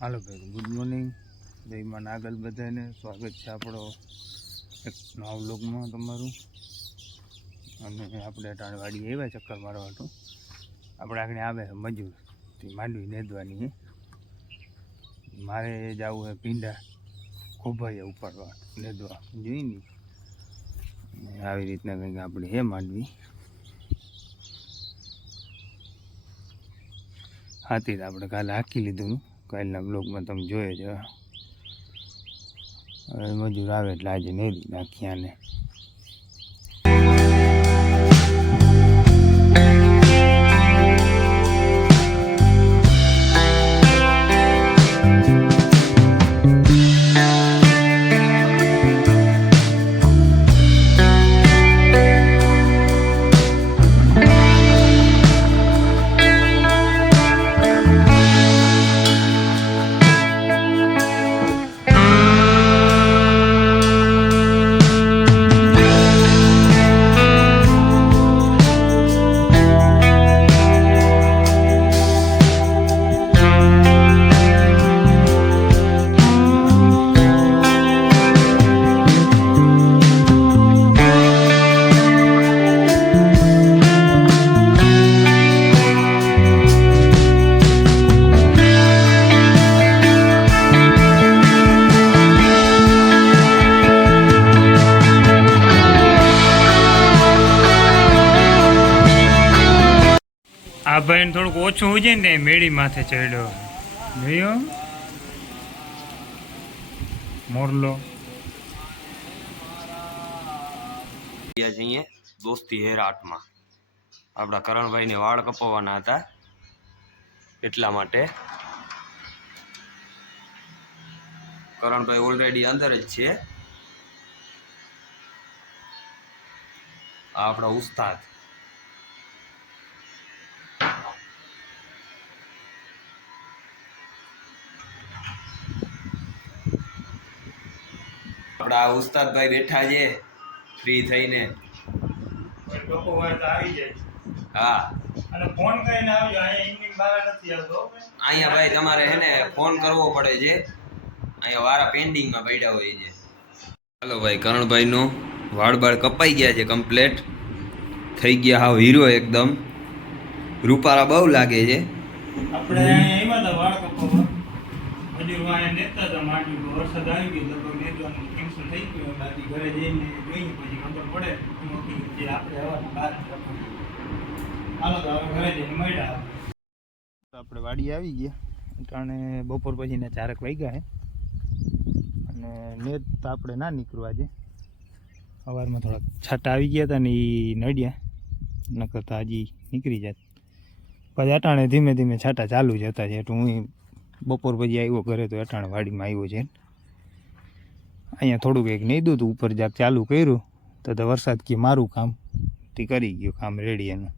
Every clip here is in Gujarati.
હાલો ભાઈ ગુડ મોર્નિંગ જય આગળ બધાને. સ્વાગત છે આપણો એક નવા વ્લોગમાં તમારું. અને આપણે અટાણે વાડી આવ્યા ચક્કર મારવા તો. આપણે આગળ આવે મજૂર. તે માંડવી નેદવાની મારે જવું છે પીંડા ખોભાઈએ ઉપાડવા, નેદવા. જોઈ ને. આવી રીતના કંઈક આપણે હે માંડવી. હાથી આપણે કાલે હાકી લીધું. કાલના બ્લોગમાં તમે જોયો છો હવે મજૂર આવે એટલે આજે નેરી નાખી ભાઈને થોડુંક ઓછું હોય ને મેળી માથે ચડ્યો. જોયો મોરલો. જઈએ દોસ્તી હેરાટમાં. આપણા કરણભાઈને વાળ કપાવવાના હતા. એટલા માટે કરણભાઈ ઓલરેડી અંદર જ છે. આપણા ઉસ્તાદ. આપણા ઉસ્તાદભાઈ બેઠા છે ફ્રી થઈને. હા. અહીંયા ભાઈ. તમારે હે ને ફોન કરવો પડે છે. અહીંયા વારા પેન્ડિંગમાં પડ્યા હોય છે. હલો ભાઈ કરણભાઈનો વાળ બાળ કપાઈ ગયા છે કમ્પ્લેટ થઈ ગયા હાવ હીરો એકદમ. રૂપારા બહુ લાગે છે. આપણે એમાં વાળ કપાવવા. વાળા નેતા હતા, માંડવી તો વરસાદ આવી ગયો તો નેતવાનું કેન્સલ થઈ ગયું, બાકી ઘરે જઈને જોઈએ, પછી ખબર પડે નોકરી જે આપણે હવાના બહાર હાલો, તો હવે ઘરે જઈને મળ્યા આપણે. વાડી આવી ગયા કારણે બપોર પછીના ચારક વાગ્યા હે. અને નેત તો આપણે ના નીકળવા આજે સવારમાં થોડાક છાટા આવી ગયા હતા ને એ નડ્યા, નકર તો હજી નીકળી જાત. પછી અટાણે ધીમે ધીમે છાટા ચાલુ જ હતા છે એટલે હું બપોર પછી આવ્યો ઘરે તો અઠાણ વાડીમાં આવ્યો છે. અહીંયા થોડુંક એક નહીં હતું ઉપર જાક ચાલુ કર્યું, તો તો વરસાદ કે મારું કામ, તે કરી ગયું કામ રેડી એનું.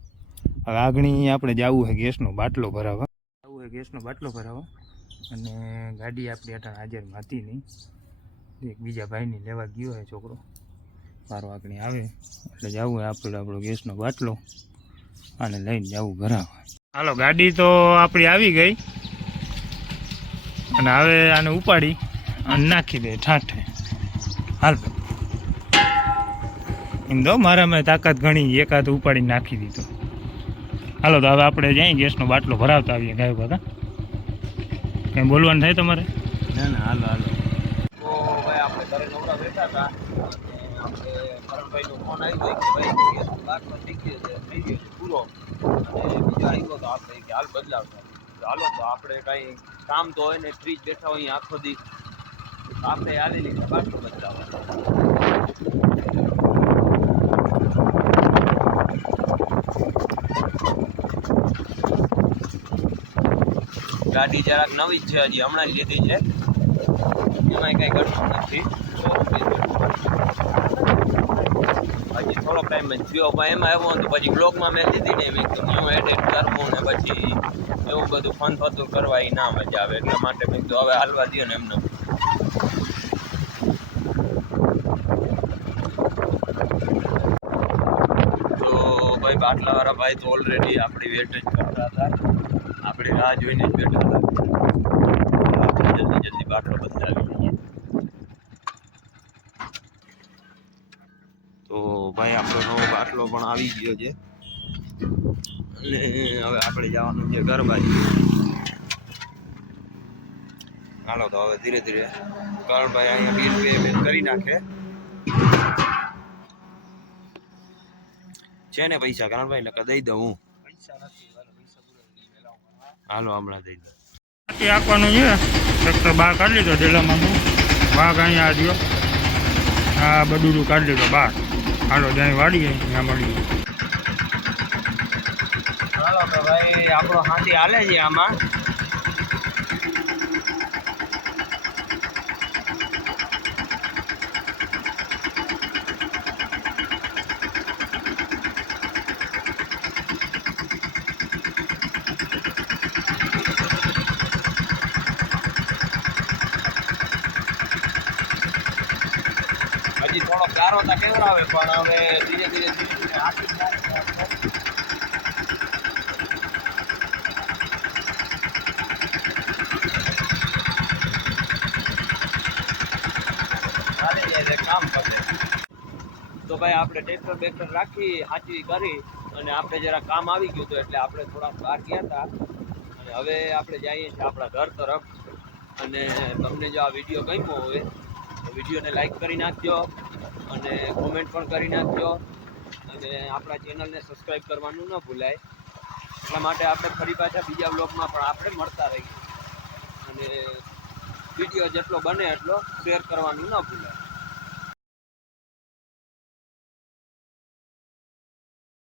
હવે આગણી આપણે જવું છે ગેસનો બાટલો ભરાવવા જવું છે ગેસનો બાટલો ભરાવવા અને ગાડી આપણી અટાણે હાજરમાં હતી નહીં એક બીજા ભાઈની લેવા ગયો છે છોકરો. મારો આગળ આવે, એટલે જવું આપણે આપણો ગેસનો બાટલો. અને લઈને જવું ભરાવા. હાલો, ગાડી તો આપણી આવી ગઈ. અને હવે આને ઉપાડી અને નાખી દે ઠાઠે. હાલ એમ તો મારા મેં તાકાત ઘણી એકાદ ઉપાડી નાખી દીધો. હાલો તો હવે આપણે જઈએ ગેસનો બાટલો ભરાવતા આવીએ ગાયો કાકા કંઈ બોલવાનું થાય તમારે? ના ના હાલો હાલો. આપણે ઘરે નવરા બેઠા હતા. કરણભાઈનો ફોન આવી ગયો કે ભાઈ ગેસનો બાટલો થઈ ગયો છે થઈ ગયો પૂરો. અને બીજા આવ્યો તો આપણે હાલ બદલાવતા. હાલો, તો આપણે કાંઈ કામ તો હોય ને, ફ્રીજ બેઠા હોય, આખો દી આપણે આવી લીધા બાટલો બદલાવવા ગાડી જરાક નવી જ છે હજી હમણાં લીધી છે. એમાં કઈ ઘટતું નથી. હજી થોડો ટાઈમ થયો, પણ એમાં એવું હતું, પછી બ્લોગમાં મેં લીધી ને, મેં કીધું, હું એડિટ કરવું ને પછી એવું બધું ફન થતું કરવા એ ના મજા આવે એટલા માટે મેં તો હવે હાલવા દઈએ ને એમને. તો ભાઈ, બાટલાવાળા ભાઈ તો ઓલરેડી આપણી વેટ જ કરતા હતા. આપણી રાહ જોઈને જ બેઠા હતા. જલ્દી જલ્દી બાટલો બદલાવી તો ભાઈ, આપણો નવો બાટલો પણ આવી ગયો છે. અને હવે આપણે જવાનું છે ઘર બાજુ હાલો તો હવે ધીરે ધીરે કરણભાઈ અહીંયા બિલ પેમેન્ટ કરી નાખે. છે ને પૈસા કરણભાઈ નકર દઈ દઉં હું. હાલો હમણાં દઈ દઉં. બાકી આપવાનું છે ટ્રેક્ટર બહાર કાઢી લીધો ડેલામાં ભાગ અહીંયા આવ્યો આ બધું કાઢી લીધો બહાર. હાલો ત્યાં વાડીએ ત્યાં મળીએ હાલો કે ભાઈ, આપણો હાથી હાલે છે આમાં. હજી થોડો ગારો તો કેવડાવે, પણ હવે ધીરે ધીરે ધીરે ધીરે જાય. છે, કામ કરે. તો ભાઈ આપણે ટ્રેક્ટર બેક્ટર રાખી, હાચવી કરી અને આપણે જરા કામ આવી ગયું હતું એટલે આપણે થોડા બહાર ગયા હતા. અને હવે આપણે જઈએ છીએ આપણા ઘર તરફ. અને તમને જો આ વીડિયો ગમ્યો હોય, તો વિડીયોને લાઈક કરી નાખજો અને કોમેન્ટ પણ કરી નાખજો. અને આપણા ચેનલને સબસ્ક્રાઈબ કરવાનું ન ભૂલાય. એટલા માટે આપણે ફરી પાછા બીજા બ્લોગમાં પણ આપણે મળતા રહીએ. અને વીડિયો જેટલો બને એટલો શેર કરવાનું ન ભૂલાય.